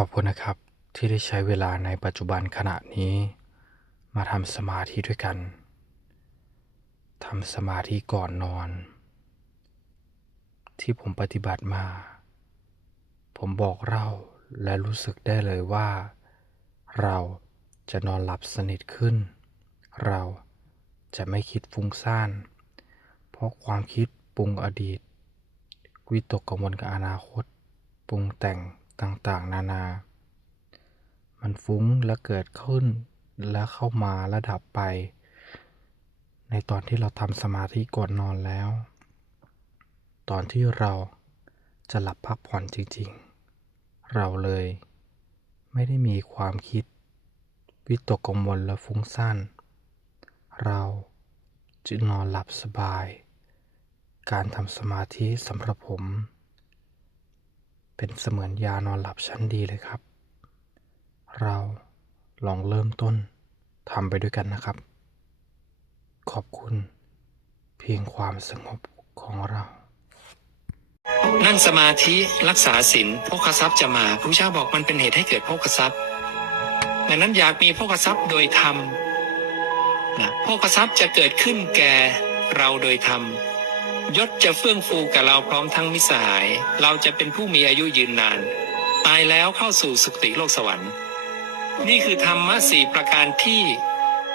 ขอบคุณนะครับที่ได้ใช้เวลาในปัจจุบันขณะนี้ มาทำสมาธิด้วยกันทำสมาธิก่อนนอน ที่ผมปฏิบัติมา ผมบอกเล่าและรู้สึกได้เลยว่า เราจะนอนหลับสนิทขึ้น เราจะไม่คิดฟุ้งซ่าน เพราะความคิดปรุงอดีต วิตกกังวลกับอนาคต ปรุงแต่ง ต่างๆ นานา มันฟุ้งและเกิดขึ้นและเข้ามาและดับไป ในตอนที่เราทำสมาธิก่อนนอนแล้ว ตอนที่เราจะหลับพักผ่อนจริงๆ เราเลย ไม่ได้มีความคิด วิตกกังวลและฟุ้งซ่านเราจึงนอนหลับสบาย การทำสมาธิสำหรับผม เป็นเสมือนยานอนหลับชั้นดีเลยครับ เราลองเริ่มต้นทำไปด้วยกันนะครับ ขอบคุณ เพียงความสงบของเรา นั่งสมาธิรักษาศีลโภคทรัพย์จะมาพระเจ้าบอกมันเป็นเหตุให้เกิดโภคทรัพย์ดังนั้นอยากมีโภคทรัพย์โดยธรรมนะโภคทรัพย์จะเกิดขึ้นแก่เราโดยธรรม ยศจะเฟื่องฟูกับเราพร้อมทั้งมิสหาย เราจะเป็นผู้มีอายุยืนนาน ตายแล้วเข้าสู่สุคติโลกสวรรค์ นี่คือธรรมะสี่ประการที่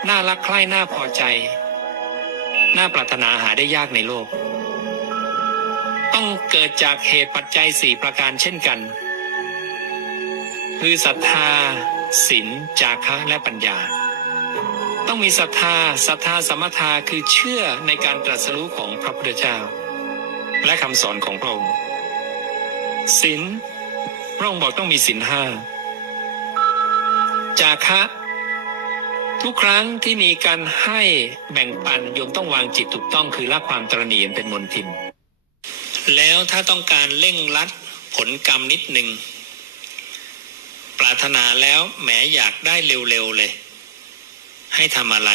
น่ารักใคร่น่าพอใจ น่าปรารถนาหาได้ยากในโลก ต้องเกิดจากเหตุปัจจัยสี่ประการเช่นกัน คือศรัทธาศีลจาคะและปัญญา ต้องมีศรัทธา ศรัทธาสมถาคือเชื่อในการตรัสรู้ของพระพุทธเจ้า และคำสอนของพระองค์ศีลพระองค์บอกต้องมีศีลห้า จาคะ ทุกครั้งที่มีการให้แบ่งปันโยมต้องวางจิตถูกต้องคือละความตรณีเป็นมนทิน แล้วถ้าต้องการเร่งรัดผลกรรมนิดหนึ่ง ปรารถนาแล้วแหมอยากได้เร็วๆเลย ให้ทำอะไร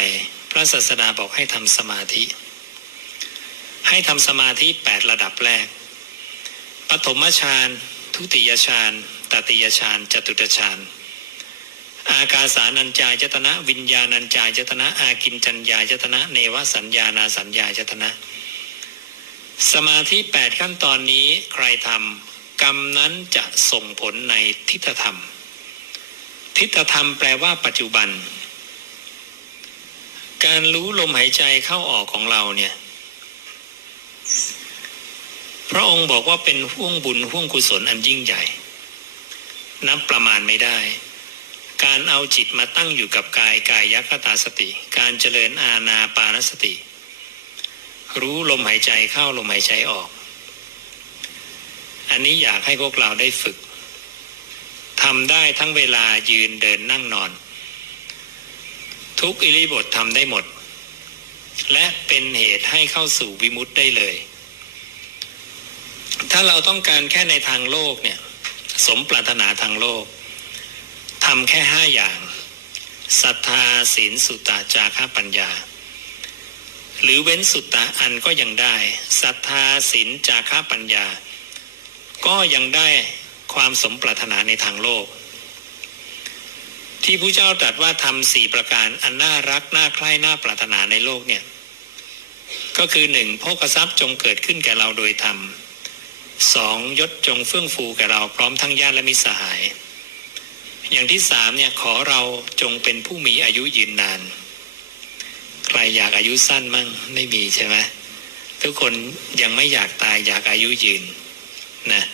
พระศาสดาบอกให้ทำสมาธิ ให้ทำสมาธิแปดระดับแรก ปฐมฌาน ทุติยฌาน ตติยฌาน จตุตฌาน อากาสานัญจายตนะ วิญญาณัญจายตนะ อากินจัญญายตนะ เนวสัญญานาสัญญายตนะ สมาธิแปดขั้นตอนนี้ใครทำกรรมนั้นจะส่งผลในทิฏฐธรรม ทิฏฐธรรมแปลว่าปัจจุบัน การรู้ลมหายใจเข้าออกของเราเนี่ย พระองค์บอกว่าเป็นห่วงบุญห่วงกุศลอันยิ่งใหญ่ นับประมาณไม่ได้ การเอาจิตมาตั้งอยู่กับกายกายยักตาสติ การเจริญอาณาปานสติ รู้ลมหายใจเข้าลมหายใจออก อันนี้อยากให้พวกเราได้ฝึกทำได้ทั้งเวลายืนเดินนั่งนอน ทุกอิริบททำได้หมด และเป็นเหตุให้เข้าสู่วิมุตได้เลย ถ้าเราต้องการแค่ในทางโลกเนี่ย สมปรารถนาทางโลกทำแค่ห้าอย่างศรัทธาศีลสุตตะจาระปัญญา หรือเว้นสุตตะอันก็ยังได้ศรัทธาศีลจาระปัญญา ก็ยังได้ความสมปรารถนาในทางโลก ที่พระเจ้าตรัสว่าทำสี่ประการอันน่ารักน่าใคร่น่าปรารถนาในโลกเนี่ย ก็คือหนึ่งโภคทรัพย์จงเกิดขึ้นแก่เราโดยธรรมสองยศจงเฟื่องฟูแก่เราพร้อมทั้งญาติและมิตรสหาย อย่างที่สามเนี่ยขอเราจงเป็นผู้มีอายุยืนนาน ใครอยากอายุสั้นมั่งไม่มีใช่ไหมทุกคนยังไม่อยากตายอยากอายุยืนนะ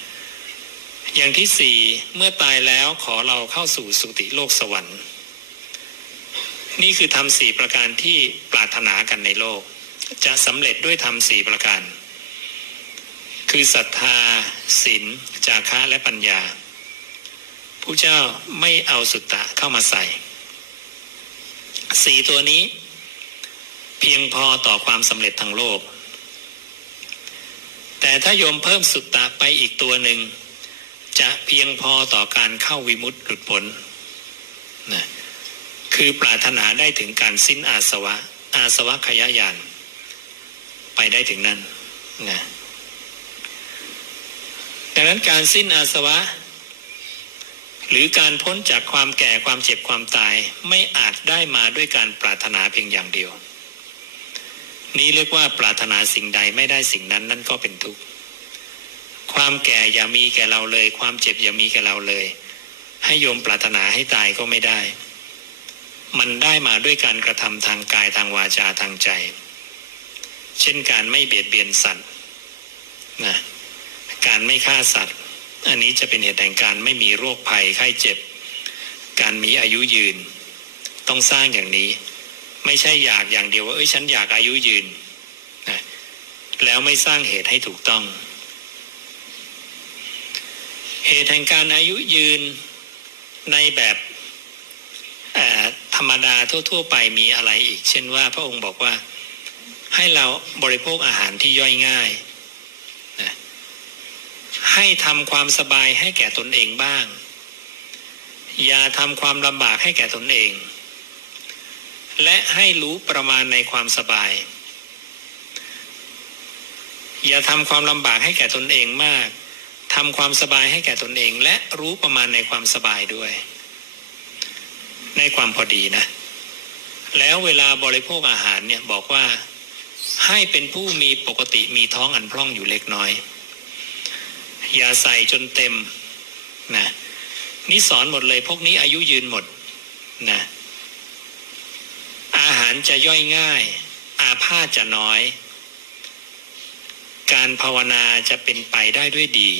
อย่างที่สี่เมื่อตายแล้วขอเราเข้าสู่สุติโลกสวรรค์ นี่คือทำสี่ประการที่ปรารถนากันในโลก จะสำเร็จด้วยทำสี่ประการ คือศรัทธาศีลจาคะและปัญญาผู้เจ้าไม่เอาสุตตะเข้ามาใส่ สี่ตัวนี้ เพียงพอต่อความสำเร็จทางโลก แต่ถ้าโยมเพิ่มสุตตะไปอีกตัวหนึ่ง จะเพียงพอต่อการเข้าวิมุตติหลุดพ้นนะคือปรารถนาได้ถึงการสิ้นอาสวะ อาสวะขยายาน ไปได้ถึงนั้นนะดังนั้นการสิ้นอาสวะ หรือการพ้นจากความแก่ความเจ็บความตายไม่อาจได้มาด้วยการปรารถนาเพียงอย่างเดียว นี้เรียกว่าปรารถนาสิ่งใดไม่ได้สิ่งนั้นนั่นก็เป็นทุกข์ ความแก่อย่ามีแก่เราเลย ความเจ็บอย่ามีแก่เราเลย ให้โยมปรารถนาให้ตายก็ไม่ได้ มันได้มาด้วยการกระทำทางกายทางวาจาทางใจ เช่นการไม่เบียดเบียนสัตว์นะการไม่ฆ่าสัตว์ อันนี้จะเป็นเหตุแห่งการไม่มีโรคภัยไข้เจ็บ การมีอายุยืน ต้องสร้างอย่างนี้ ไม่ใช่อยากอย่างเดียวว่าเอ้ยฉันอยากอายุยืนนะแล้วไม่สร้างเหตุให้ถูกต้อง เหตุแห่งการอายุยืนในแบบธรรมดาทั่ว ๆ ไปมีอะไรอีก เช่นว่าพระองค์บอกว่าให้เราบริโภคอาหารที่ย่อยง่ายนะให้ทำความสบายให้แก่ตนเองบ้าง อย่าทำความลำบากให้แก่ตนเอง และให้รู้ประมาณในความสบาย อย่าทำความลำบากให้แก่ตนเองมาก ทำความสบายให้แก่ตนเอง และรู้ประมาณในความสบายด้วย ในความพอดีนะ แล้วเวลาบริโภคอาหารเนี่ยบอกว่าให้เป็นผู้มีปกติมีท้องอันพร่องอยู่เล็กน้อย อย่าใส่จนเต็มนะนี่สอนหมดเลยพวกนี้อายุยืนหมดนะอาหารจะย่อยง่าย อาพาธจะน้อย การภาวนาจะเป็นไปได้ด้วยดี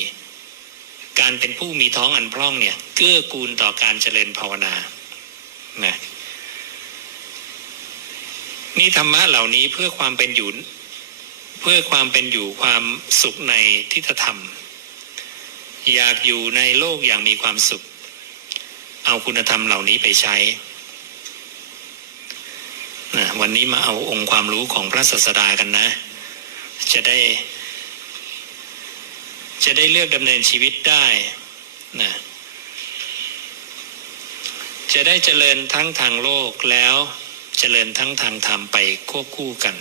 การเป็นผู้มีท้องอันพร่องเนี่ยเกื้อกูลต่อการเจริญภาวนานะนี่ธรรมะเหล่านี้เพื่อความเป็นอยู่เพื่อความเป็นอยู่ความสุขในทิฏฐธรรม อยากอยู่ในโลกอย่างมีความสุข เอาคุณธรรมเหล่านี้ไปใช้นะวันนี้มาเอาองค์ความรู้ของพระศาสดากันนะ จะได้ จะได้เลือกดำเนินชีวิตได้นะจะได้เจริญทั้งทางโลกแล้วเจริญทั้งทางธรรมไปควบคู่กัน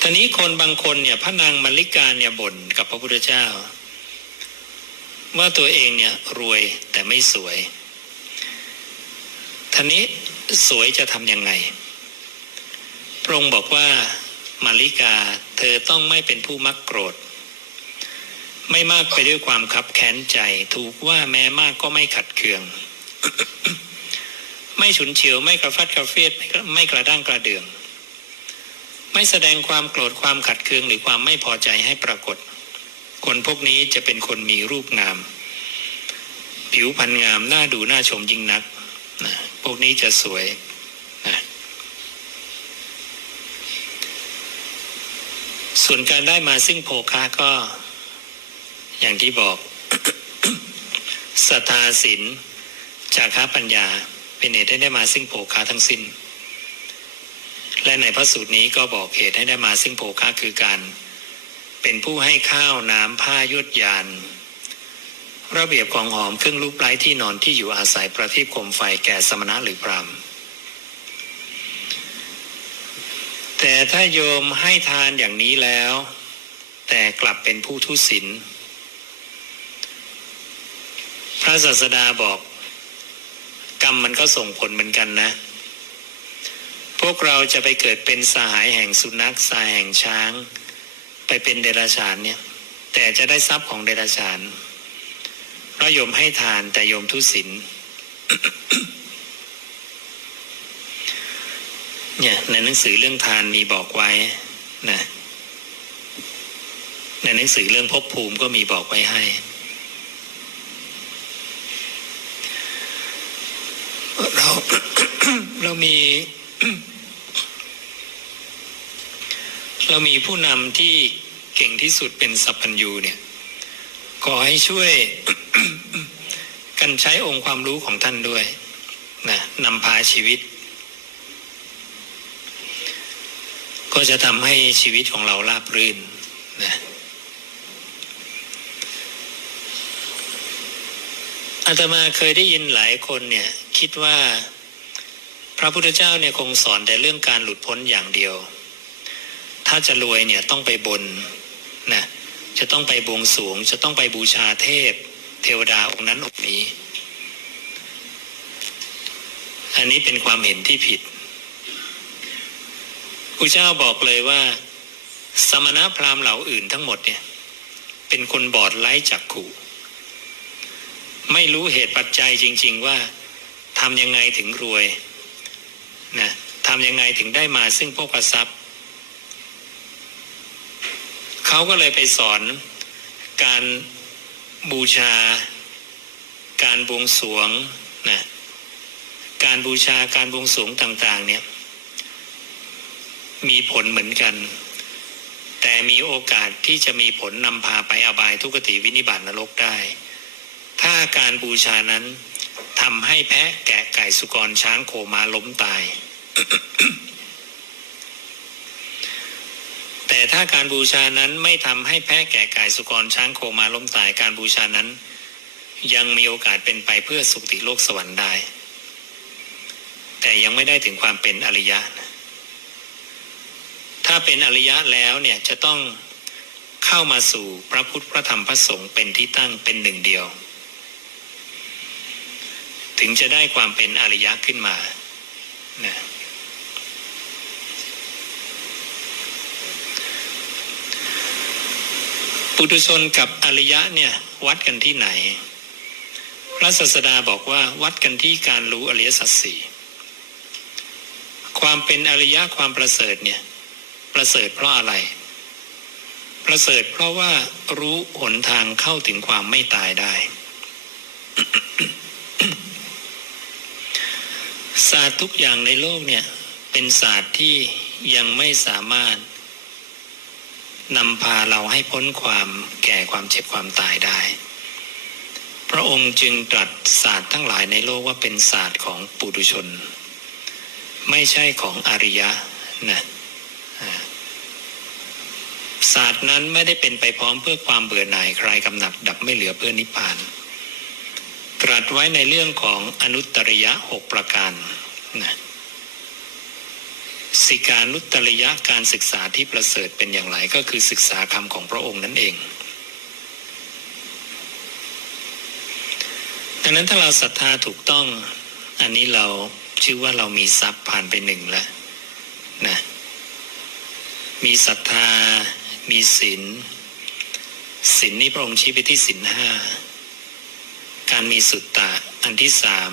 ทีนี้คนบางคนเนี่ยพระนางมัลลิกาเนี่ยบ่นกับพระพุทธเจ้า ว่าตัวเองเนี่ยรวยแต่ไม่สวยทีนี้สวยจะทำยังไง ระองค์บอกว่ามาริกาเธอต้องไม่เป็นผู้มักโกรธ ไม่มากไปด้วยความคับแค้นใจ ถูกว่าแม้มากก็ไม่ขัดเคือง ไม่ฉุนเฉียวไม่กระฟัดกระเฟียดไม่กระไม่กระด้างกระเดือง ไม่แสดงความโกรธความขัดเคืองหรือความไม่พอใจให้ปรากฏ คนพวกนี้จะเป็นคนมีรูปงาม ผิวพรรณงามน่าดูน่าชมยิ่งนักนะพวกนี้จะสวยนะ ส่วนการได้มาซึ่งโภคะก็ อย่างที่บอกศรัทธาศีลจากคะปัญญา เป็นเหตุให้ได้มาซึ่งโภคะทั้งสิ้น และในพระสูตรนี้ก็บอกเหตุให้ได้มาซึ่งโภคะคือการเป็นผู้ให้ข้าวน้ำผ้ายุดยาน ระเบียบของหอมเครื่องลูกไล้ที่นอนที่อยู่อาศัยประทีปคมไฟแก่สมณะหรือพราม แต่ถ้าโยมให้ทานอย่างนี้แล้ว แต่กลับเป็นผู้ทุศีลพระศาสดาบอก กรรมมันก็ส่งผลเหมือนกันนะ พวกเราจะไปเกิดเป็นสหายแห่งสุนัขสหายแห่งช้าง ไปเป็นเดรัจฉานเนี่ย แต่จะได้ทรัพย์ของเดรัจฉานเพราะโยมให้ทานแต่โยมทุศีล เนี่ยในหนังสือเรื่องทานมีบอกไว้นะในหนังสือเรื่องภพภูมิก็มีบอกไว้ให้ เราเรามี เรามีผู้นำที่เก่งที่สุดเป็นสัพพัญญูเนี่ย ขอให้ช่วยกันใช้องค์ความรู้ของท่านด้วยนะนำพาชีวิต ก็จะทำให้ชีวิตของเราราบรื่นนะอาตมาเคยได้ยินหลายคนเนี่ยคิดว่าพระพุทธเจ้าเนี่ยคงสอนแต่เรื่องการหลุดพ้นอย่างเดียว ถ้าจะรวยเนี่ยต้องไปบนนะจะต้องไปบวงสวง จะต้องไปบูชาเทพ เทวดาองค์นั้นองค์นี้ อันนี้เป็นความเห็นที่ผิด พระเจ้าบอกเลยว่า สมณพราหมณ์เหล่าอื่นทั้งหมดเนี่ย เป็นคนบอดไร้จักขุ ไม่รู้เหตุปัจจัยจริง ๆว่าทำยังไงถึงรวยนะทำยังไงถึงได้มาซึ่งพวกทรัพย์เขาก็เลยไปสอนการบูชา การบวงสรวงนะการบูชาการบวงสรวงต่าง ๆ เนี่ย มีผลเหมือนกัน แต่มีโอกาสที่จะมีผลนำพาไปอบายทุกขติวินิบาตนรกได้ ถ้าการบูชานั้นทำให้แพะแกะไก่สุกรช้างโคมาล้มตาย แต่ถ้าการบูชานั้นไม่ทำให้แพะแกะไก่สุกรช้างโคมาล้มตาย การบูชานั้น ยังมีโอกาสเป็นไปเพื่อสุคติโลกสวรรค์ได้ แต่ยังไม่ได้ถึงความเป็นอริยะนะ ถ้าเป็นอริยะแล้วเนี่ยจะต้องเข้ามาสู่พระพุทธพระธรรมพระสงฆ์เป็นที่ตั้งเป็นหนึ่งเดียว ถึงจะได้ความเป็นอริยะขึ้นมานะปุถุชนกับอริยะเนี่ยวัดกันที่ไหน พระศาสดาบอกว่าวัดกันที่การรู้อริยสัจสี่ความเป็นอริยะความประเสริฐเนี่ย ประเสริฐเพราะอะไร ประเสริฐเพราะว่ารู้หนทางเข้าถึงความไม่ตายได้ ศาสตร์ทุกอย่างในโลกเนี่ย เป็นศาสตร์ที่ยังไม่สามารถนำพาเราให้พ้นความแก่ความเจ็บความตายได้ พระองค์จึงตรัสศาสตร์ทั้งหลายในโลกว่าเป็นศาสตร์ของปุถุชน ไม่ใช่ของอริยะนะ ศาสตร์นั้นไม่ได้เป็นไปพร้อมเพื่อความเบื่อหน่ายคลายกำหนัดดับไม่เหลือเพื่อนิพพาน ตรัสไว้ในเรื่องของอนุตตริยะหกประการนะสิการนุตตริยะการศึกษาที่ประเสริฐเป็นอย่างไรก็คือศึกษาคำของพระองค์นั่นเองดังนั้นถ้าเราศรัทธาถูกต้อง อันนี้เราชื่อว่าเรามีทรัพย์ผ่านไปหนึ่งแล้วนะมีศรัทธา มีศีลศีลนี่พระองค์ชี้ไปที่ศีลห้าการมีสุตตะอันที่สาม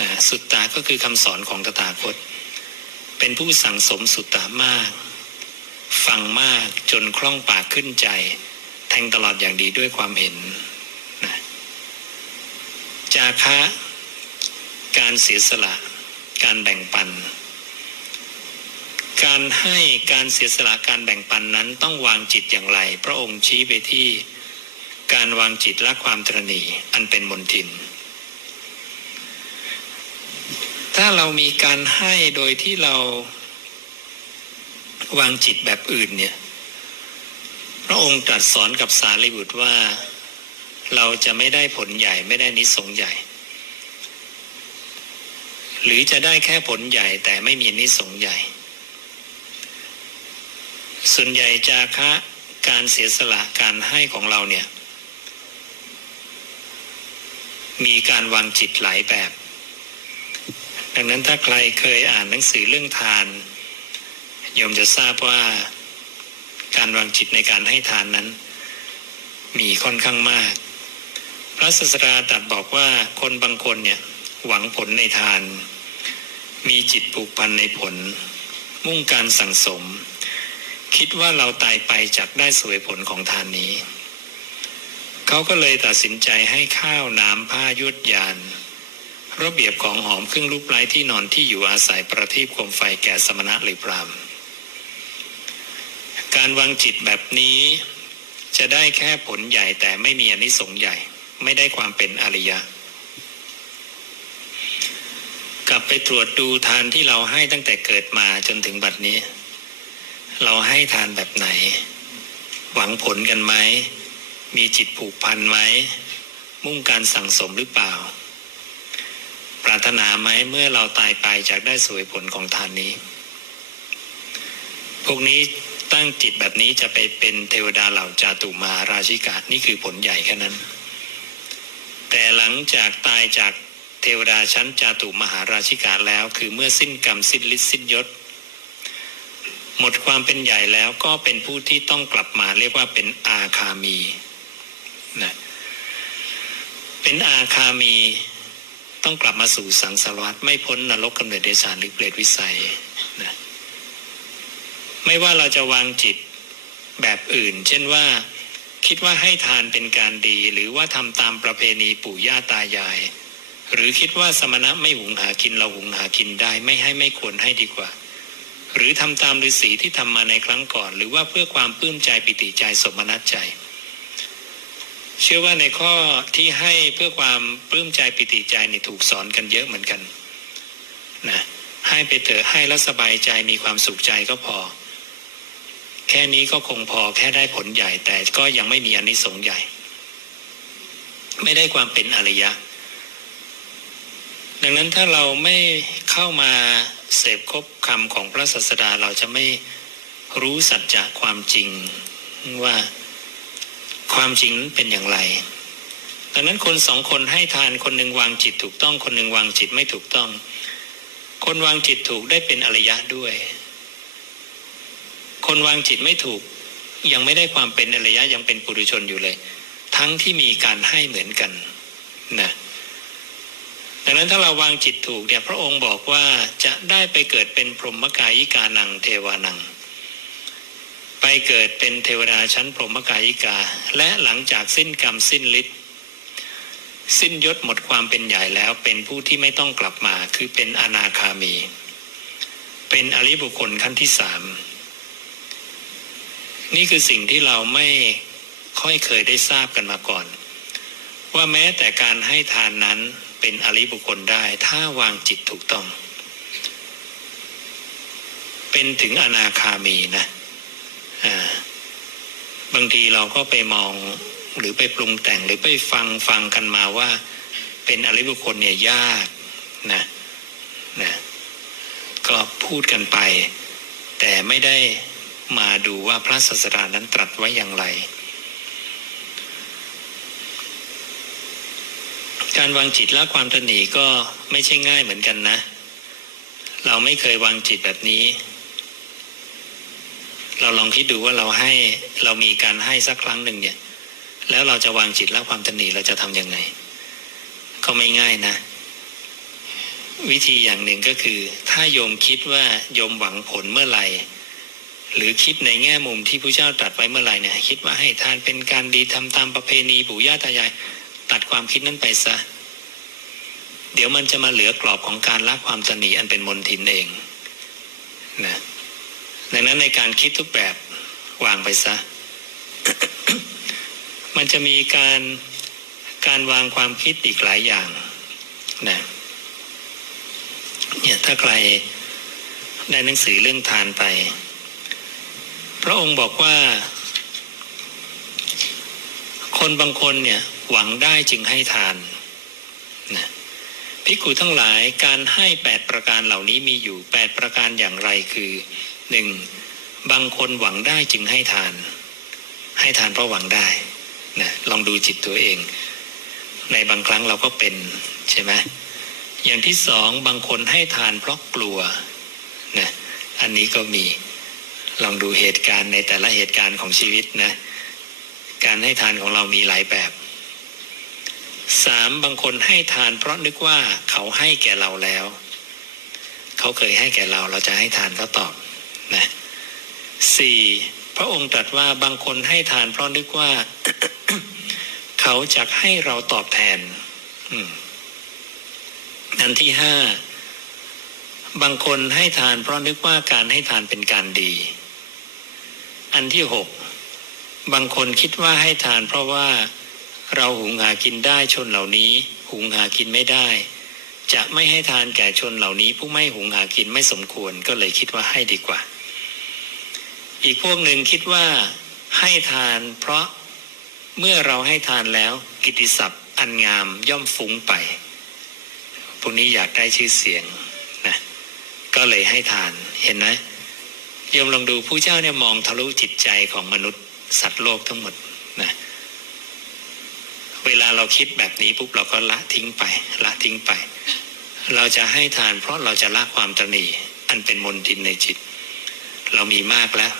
นะสุตตะก็คือคำสอนของตถาคต เป็นผู้สั่งสมสุตตะมาก ฟังมากจนคล่องปากขึ้นใจ แทงตลอดอย่างดีด้วยความเห็นนะจาคะ การเสียสละ การแบ่งปัน การให้การเสียสละการแบ่งปันนั้นต้องวางจิตอย่างไร พระองค์ชี้ไปที่การวางจิตและความตรณีอันเป็นมนทิน ถ้าเรามีการให้โดยที่เราวางจิตแบบอื่นเนี่ย พระองค์ตรัสสอนกับสารีบุตรว่า เราจะไม่ได้ผลใหญ่ไม่ได้นิสงใหญ่ หรือจะได้แค่ผลใหญ่แต่ไม่มีนิสงใหญ่ ส่วนใหญ่จาคะการเสียสละการให้ของเราเนี่ย มีการวางจิตหลายแบบ ดังนั้นถ้าใครเคยอ่านหนังสือเรื่องทานโยมจะทราบว่าการวางจิตในการให้ทานนั้น มีค่อนข้างมาก พระศาสดาตรัสบอกว่าคนบางคนเนี่ยหวังผลในทาน มีจิตผูกพันในผล มุ่งการสั่งสม คิดว่าเราตายไปจากได้สวยผลของทานนี้ เขาก็เลยตัดสินใจให้ข้าวน้ำผ้ายุดยาน ระเบียบของหอมเครื่องรูปไร้ที่นอนที่อยู่อาศัยประทีปโคมไฟแก่สมณะหรือพรามการวางจิตแบบนี้ จะได้แค่ผลใหญ่แต่ไม่มีอนิสงส์ใหญ่ ไม่ได้ความเป็นอริยะกลับไปตรวจดูทานที่เราให้ตั้งแต่เกิดมาจนถึงบัดนี้ เราให้ทานแบบไหน หวังผลกันไหม มีจิตผูกพันไหม มุ่งการสั่งสมหรือเปล่า ปรารถนาไหมเมื่อเราตายไปจากได้สวยผลของทานนี้ พวกนี้ตั้งจิตแบบนี้จะไปเป็นเทวดาเหล่าจาตุมาราชิกานี่คือผลใหญ่แค่นั้น แต่หลังจากตายจากเทวดาชั้นจาตุมหาราชิกาแล้ว คือเมื่อสิ้นกรรมสิ้นฤทธิ์สิ้นยศ หมดความเป็นใหญ่แล้วก็เป็นผู้ที่ต้องกลับมาเรียกว่าเป็นอาคามีนะเป็นอาคามีต้องกลับมาสู่สังสารวัฏไม่พ้นนรกกำเนิดเดชานหรือเปรตวิสัยนะไม่ว่าเราจะวางจิตแบบอื่น เช่นว่าคิดว่าให้ทานเป็นการดี หรือว่าทำตามประเพณีปู่ย่าตายาย หรือคิดว่าสมณะไม่หุงหากินเราหุงหากินได้ ไม่ให้ไม่ควรให้ดีกว่า หรือทำตามฤาษีที่ทำมาในครั้งก่อน หรือว่าเพื่อความปลื้มใจปิติใจสมนัตใจ เชื่อว่าในข้อที่ให้เพื่อความปลื้มใจปิติใจนี่ถูกสอนกันเยอะเหมือนกันนะให้ไปเถอะให้แล้วสบายใจมีความสุขใจก็พอ แค่นี้ก็คงพอแค่ได้ผลใหญ่ แต่ก็ยังไม่มีอานิสงส์ใหญ่ ไม่ได้ความเป็นอริยะ ดังนั้นถ้าเราไม่เข้ามา เสพคบคำของพระศาสดาเราจะไม่รู้สัจจะความจริงว่าความจริงนั้นเป็นอย่างไร ดังนั้นคนสองคนให้ทานคนหนึ่งวางจิตถูกต้อง คนหนึ่งวางจิตไม่ถูกต้อง คนวางจิตถูกได้เป็นอริยะด้วย คนวางจิตไม่ถูกยังไม่ได้ความเป็นอริยะยังเป็นปุถุชนอยู่เลย ทั้งที่มีการให้เหมือนกันนะ ดังนั้นถ้าเราวางจิตถูกเนี่ยพระองค์บอกว่าจะได้ไปเกิดเป็นพรหมกายิกานังเทวานัง ไปเกิดเป็นเทวดาชั้นพรหมกายิกา และหลังจากสิ้นกรรมสิ้นฤทธิ์สิ้นยศหมดความเป็นใหญ่แล้วเป็นผู้ที่ไม่ต้องกลับมาคือเป็นอนาคามี เป็นอริบุคคลขั้นที่สามนี่คือสิ่งที่เราไม่ค่อยเคยได้ทราบกันมาก่อน ว่าแม้แต่การให้ทานนั้น เป็นอริบุคคลได้ ถ้าวางจิตถูกต้อง เป็นถึงอนาคามีนะบางทีเราก็ไปมองหรือไปปรุงแต่งหรือไปฟังฟังกันมาว่า เป็นอริบุคคลเนี่ยยากนะนะก็พูดกันไป แต่ไม่ได้มาดูว่าพระศาสดานั้นตรัสไว้อย่างไร การวางจิตละความตนีก็ไม่ใช่ง่ายเหมือนกันนะ เราไม่เคยวางจิตแบบนี้ เราลองคิดดูว่าเราให้เรามีการให้สักครั้งหนึ่งเนี่ย แล้วเราจะวางจิตละความตนีเราจะทำยังไง ก็ไม่ง่ายนะ วิธีอย่างหนึ่งก็คือ ถ้าโยมคิดว่าโยมหวังผลเมื่อไหร่หรือคิดในแง่มุมที่พระเจ้าตรัสไว้เมื่อไหร่เนี่ยคิดว่าให้ทานเป็นการดีทำตามประเพณีปู่ย่าตายาย ตัดความคิดนั้นไปซะ เดี๋ยวมันจะมาเหลือกรอบของการละความตนีอันเป็นมนทินเองนะดังนั้นในการคิดทุกแบบวางไปซะ มันจะมีการการวางความคิดอีกหลายอย่างนะเนี่ยถ้าใครได้หนังสือเรื่องทานไป พระองค์บอกว่า คนบางคนเนี่ย หวังได้จึงให้ทานนะพิกุทั้งหลายการให้แปดประการเหล่านี้มีอยู่แปดประการอย่างไรคือหนึ่งบางคนหวังได้จึงให้ทาน ให้ทานเพราะหวังได้นะลองดูจิตตัวเอง ในบางครั้งเราก็เป็นใช่ไหมอย่างที่สองบางคนให้ทานเพราะกลัวนะอันนี้ก็มีลองดูเหตุการณ์ในแต่ละเหตุการณ์ของชีวิตนะ การให้ทานของเรามีหลายแบบ สามบางคนให้ทานเพราะนึกว่าเขาให้แก่เราแล้ว เขาเคยให้แก่เราเราจะให้ทานเขาตอบนะสี่พระองค์ตรัสว่าบางคนให้ทานเพราะนึกว่า เขาจะให้เราตอบแทนอันที่ห้าบางคนให้ทานเพราะนึกว่าการให้ทานเป็นการดี อันที่หกบางคนคิดว่าให้ทานเพราะว่า เราหุงหากินได้ชนเหล่านี้ หุงหากินไม่ได้ จะไม่ให้ทานแก่ชนเหล่านี้ ผู้ไม่หุงหากินไม่สมควรก็เลยคิดว่าให้ดีกว่า อีกพวกหนึ่งคิดว่าให้ทานเพราะเมื่อเราให้ทานแล้วกิตติศัพท์อันงามย่อมฟุ้งไป พวกนี้อยากได้ชื่อเสียงนะก็เลยให้ทานเห็นไหมยมลองดูผู้เจ้าเนี่ยมองทะลุจิตใจของมนุษย์สัตว์โลกทั้งหมด เวลาเราคิดแบบนี้ปุ๊บเราก็ละทิ้งไป ละทิ้งไป เราจะให้ทานเพราะเราจะละความตนีอันเป็นมนทินในจิต เรามีมากแล้ว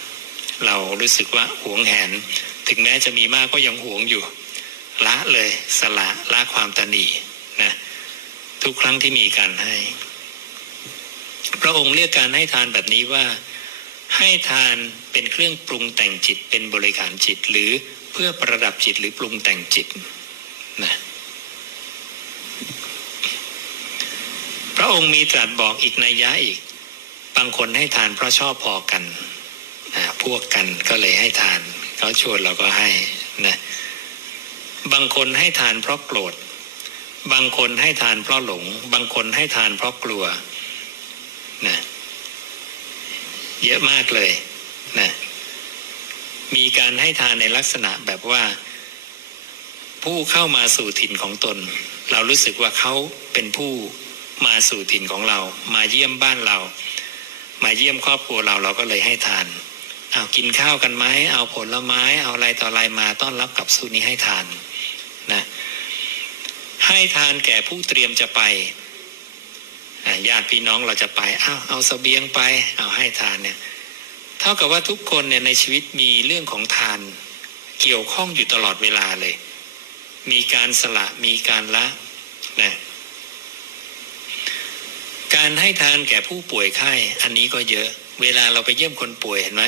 เรารู้สึกว่าหวงแหน ถึงแม้จะมีมากก็ยังหวงอยู่ ละเลยสละละความตนีนะทุกครั้งที่มีการให้ พระองค์เรียกการให้ทานแบบนี้ว่าให้ทานเป็นเครื่องปรุงแต่งจิตเป็นบริการจิตหรือเพื่อประดับจิตหรือปรุงแต่งจิต นะพระองค์มีตรัสบอกอีกนัยยะอีก บางคนให้ทานเพราะชอบพอกันนะพวกกันก็เลยให้ทานเขาชวนเราก็ให้นะบางคนให้ทานเพราะโกรธ บางคนให้ทานเพราะหลง บางคนให้ทานเพราะกลัวนะเยอะมากเลยนะมีการให้ทานในลักษณะแบบว่า ผู้เข้ามาสู่ถิ่นของตน เรารู้สึกว่าเขาเป็นผู้มาสู่ถิ่นของเรา มาเยี่ยมบ้านเรา มาเยี่ยมครอบครัวเราเราก็เลยให้ทานเอากินข้าวกันไหมเอาผลไม้ เอาอะไรต่ออะไรมาต้อนรับกับสู่นี้ให้ทานนะให้ทานแก่ผู้เตรียมจะไปญาติพี่น้องเราจะไปอ้าวเอาเสบียงไป เอาให้ทานเนี่ยเท่ากับว่าทุกคนเนี่ยในชีวิตมีเรื่องของทาน เกี่ยวข้องอยู่ตลอดเวลาเลย มีการสละมีการละนะการให้ทานแก่ผู้ป่วยไข้อันนี้ก็เยอะ เวลาเราไปเยี่ยมคนป่วยเห็นไหม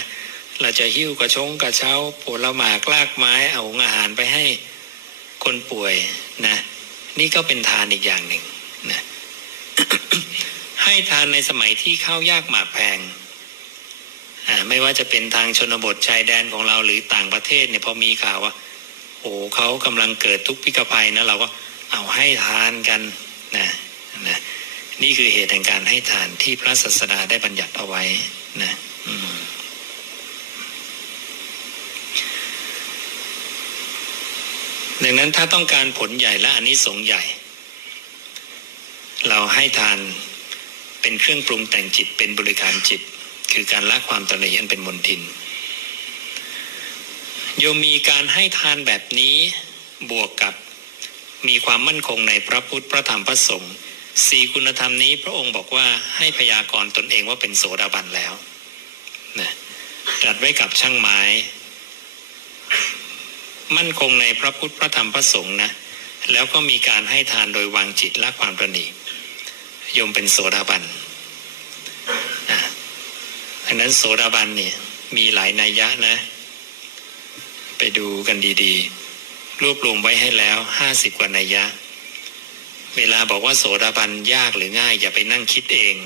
เราจะหิ้วกระชงกระเช้าผลหมากลากไม้เอาอาหารไปให้คนป่วยนะนี่ก็เป็นทานอีกอย่างหนึ่งนะให้ทานในสมัยที่ข้าวยากหมากแพงไม่ว่าจะเป็นทางชนบทชายแดนของเราหรือต่างประเทศเนี่ยพอมีข่าวว่า โอ้เขากำลังเกิดทุกข์พิกภัยนะเราก็เอาให้ทานกันนะนะนี่คือเหตุแห่งการให้ทานที่พระศาสดาได้บัญญัติเอาไว้นะดังนั้นถ้าต้องการผลใหญ่และอานิสงส์ใหญ่ เราให้ทานเป็นเครื่องปรุงแต่งจิตเป็นบริการจิต คือการละความตระหนี่อันเป็นมนทิน โยมมีการให้ทานแบบนี้บวกกับมีความมั่นคงในพระพุทธพระธรรมพระสงฆ์สี่คุณธรรมนี้พระองค์บอกว่าให้พยากรณ์ตนเองว่าเป็นโสดาบันแล้วนะตรัสไว้กับช่างไม้ มั่นคงในพระพุทธพระธรรมพระสงฆ์นะ แล้วก็มีการให้ทานโดยวางจิตละความประณีโยมเป็นโสดาบันอันนั้นโสดาบันเนี่ยมีหลายนัยยะนะ ดูกันดีๆ รวบรวมไว้ให้แล้วห้าสิบกว่านัยยะ เวลาบอกว่าโสดาบันยากหรือง่ายอย่าไปนั่งคิดเอง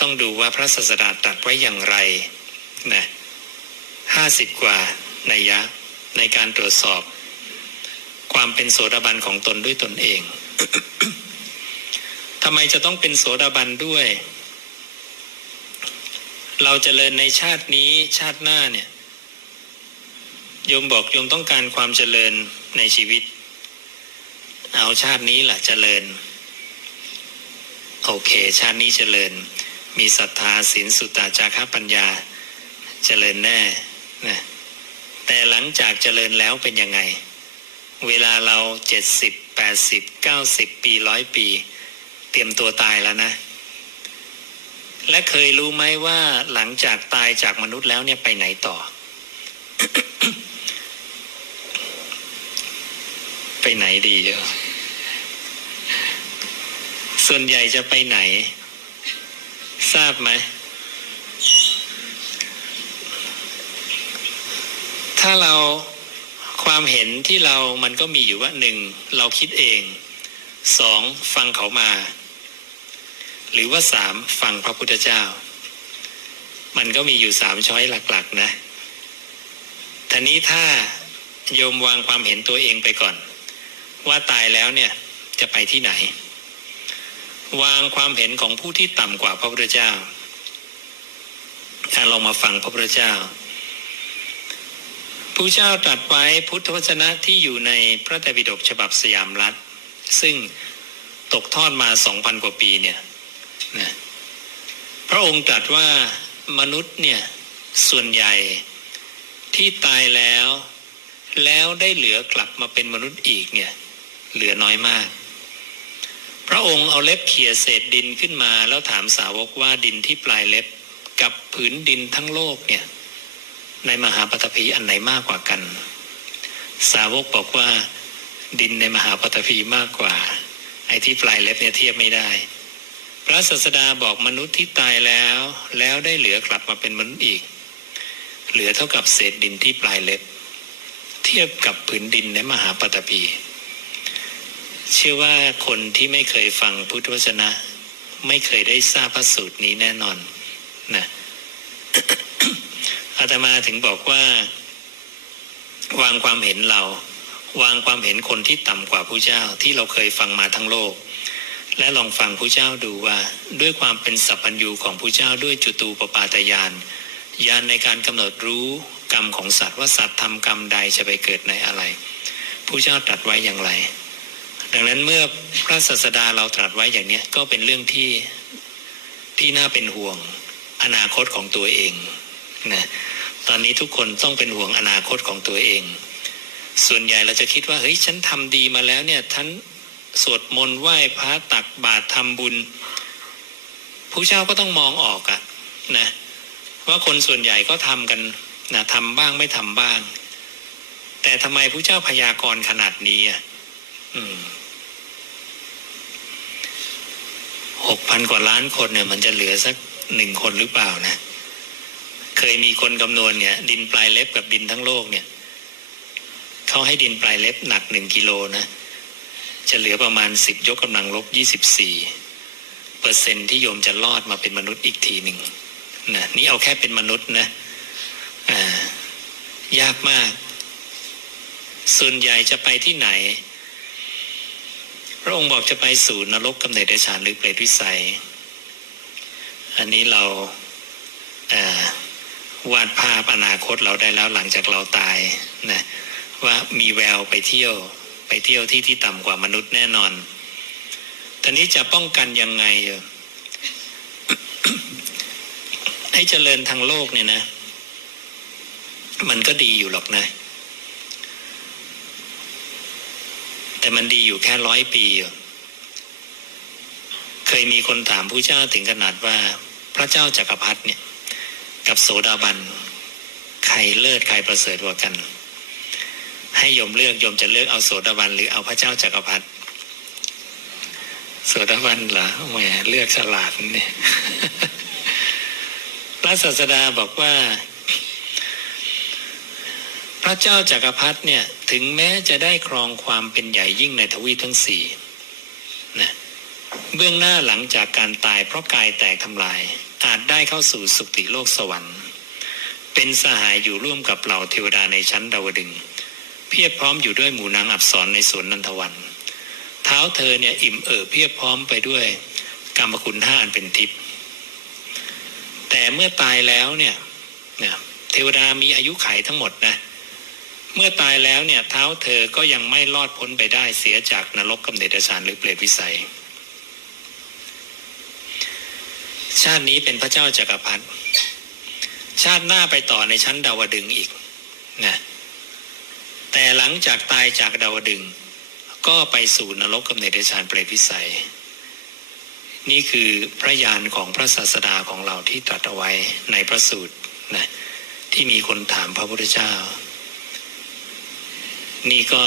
ต้องดูว่าพระศาสดาตรัสไว้อย่างไรนะห้าสิบกว่านัยยะในการตรวจสอบ ความเป็นโสดาบันของตนด้วยตนเองทำไมจะต้องเป็นโสดาบันด้วย เราจเจริญในชาตินี้ชาติหน้าเนี่ย โยมบอกโยมต้องการความเจริญในชีวิต เอาชาตินี้แหละเจริญ โอเค ชาตินี้เจริญ มีศรัทธาศีลสุตตาจาระปัญญา เจริญแน่นะแต่หลังจากเจริญแล้วเป็นยังไง เวลาเราเจ็ดสิบแปดสิบเก้าสิบปีร้อยปี เตรียมตัวตายแล้วนะ และเคยรู้ไหมว่าหลังจากตายจากมนุษย์แล้วเนี่ยไปไหนต่อ ไปไหนดีเยอะส่วนใหญ่จะไปไหน ทราบไหม ถ้าเราความเห็นที่เรามันก็มีอยู่ว่าหนึ่งเราคิดเองสองฟังเขามา หรือว่าสามฟังพระพุทธเจ้า มันก็มีอยู่สามช้อยหลัก ๆ นะทีนี้ถ้าโยมวางความเห็นตัวเองไปก่อน ว่าตายแล้วเนี่ยจะไปที่ไหน วางความเห็นของผู้ที่ต่ำกว่าพระพุทธเจ้าอะลองมาฟังพระพุทธเจ้าผู้เจ้าตรัสไว้พุทธวจนะที่อยู่ในพระไตรปิฎกฉบับสยามรัฐ ซึ่งตกทอดมาสองพันกว่าปีเนี่ยนะพระองค์ตรัสว่ามนุษย์เนี่ยส่วนใหญ่ที่ตายแล้ว แล้วได้เหลือกลับมาเป็นมนุษย์อีกเนี่ย เหลือน้อยมาก พระองค์เอาเล็บเขี่ยเศษดินขึ้นมา แล้วถามสาวกว่าดินที่ปลายเล็บกับผืนดินทั้งโลกเนี่ย ในมหาปฐพีอันไหนมากกว่ากัน สาวกบอกว่า ดินในมหาปฐพีมากกว่า ไอ้ที่ปลายเล็บเนี่ยเทียบไม่ได้ พระศาสดาบอกมนุษย์ที่ตายแล้ว แล้วได้เหลือกลับมาเป็นมนุษย์อีก เหลือเท่ากับเศษดินที่ปลายเล็บ เทียบกับผืนดินในมหาปฐพี เชื่อว่าคนที่ไม่เคยฟังพุทธวจนะ ไม่เคยได้ทราบพระสูตรนี้แน่นอนนะอาตมาถึงบอกว่า วางความเห็นเรา วางความเห็นคนที่ต่ำกว่าผู้เจ้าที่เราเคยฟังมาทั้งโลก และลองฟังผู้เจ้าดูว่า ด้วยความเป็นสัพพัญญูของผู้เจ้าด้วยจุตูปปาตยานญาณในการกำหนดรู้กรรมของสัตว์ว่าสัตว์ทำกรรมใดจะไปเกิดในอะไรผู้เจ้าตรัสไว้อย่างไร ดังนั้นเมื่อพระศาสดาเราตรัสไว้อย่างนี้ก็เป็นเรื่องที่ที่น่าเป็นห่วงอนาคตของตัวเองนะตอนนี้ทุกคนต้องเป็นห่วงอนาคตของตัวเอง ส่วนใหญ่เราจะคิดว่าเฮ้ยฉันทำดีมาแล้วเนี่ยท่านสวดมนต์ไหว้พระตักบาตรทำบุญผู้เจ้าก็ต้องมองออกอะนะว่าคนส่วนใหญ่ก็ทำกันนะทำบ้างไม่ทำบ้าง แต่ทำไมผู้เจ้าพยากรณ์ขนาดนี้อะ หกพันกว่าล้านคนเนี่ย มันจะเหลือสักหนึ่งคนหรือเปล่านะ เคยมีคนคำนวณเนี่ย ดินปลายเล็บกับดินทั้งโลกเนี่ยเขาให้ดินปลายเล็บหนักหนึ่งกิโลนะ จะเหลือประมาณสิบยกกำลังลบยี่สิบสี่เปอร์เซ็นที่โยมจะรอดมาเป็นมนุษย์อีกทีหนึ่งนะนี่เอาแค่เป็นมนุษย์นะอ่ายากมาก ส่วนใหญ่จะไปที่ไหน ระองค์บอกจะไปสู่นรกกำเนิดเดชานหรือเปรตวิสัย อันนี้เราวาดภาพอนาคตเราได้แล้วหลังจากเราตายนะว่ามีแววไปเที่ยวไปเที่ยวที่ที่ต่ำกว่ามนุษย์แน่นอนตอนนี้จะป้องกันยังไงให้เจริญทางโลกเนี่ยนะ มันก็ดีอยู่หรอกนะ แต่มันดีอยู่แค่ร้อยปี เคยมีคนถามผู้เจ้าถึงขนาดว่าพระเจ้าจักรพรรดิเนี่ย กับโสดาบัน ใครเลิศใครประเสริฐกว่ากัน ให้โยมเลือกโยมจะเลือกเอาโสดาบัน หรือเอาพระเจ้าจักรพรรดิโสดาบันเหรอแหมเลือกฉลาดนี่พระศาสดาบอกว่า ระเจ้าจักรพรรดิเนี่ยถึงแม้จะได้ครองความเป็นใหญ่ยิ่งในทวีปทั้งสี่นะเบื้องหน้าหลังจากการตายเพราะกายแตกทำลาย อาจได้เข้าสู่สุติโลกสวรรค์ เป็นสหายอยู่ร่วมกับเหล่าเทวดาในชั้นดาวดึง เพียบพร้อมอยู่ด้วยหมู่นางอับสรในสวนนันทวัน เท้าเธอเนี่ยอิ่มเอิบเพียบพร้อมไปด้วยกรรมคุณห้าอันเป็นทิพย์แต่เมื่อตายแล้วเนี่ยเนี่ยเทวดามีอายุไขทั้งหมดนะ เมื่อตายแล้วเนี่ยเท้าเธอก็ยังไม่รอดพ้นไปได้เสียจากนรกกำเนิดสารหรือเปรตวิสัย ชาตินี้เป็นพระเจ้าจักรพรรดิชาติหน้าไปต่อในชั้นดาวดึงส์อีกนะแต่หลังจากตายจากดาวดึงส์ก็ไปสู่นรกกำเนิดเดชานเปรตวิสัย นี่คือพระญาณของพระศาสดาของเราที่ตรัสเอาไว้ในพระสูตรนะที่มีคนถามพระพุทธเจ้า นี่ก็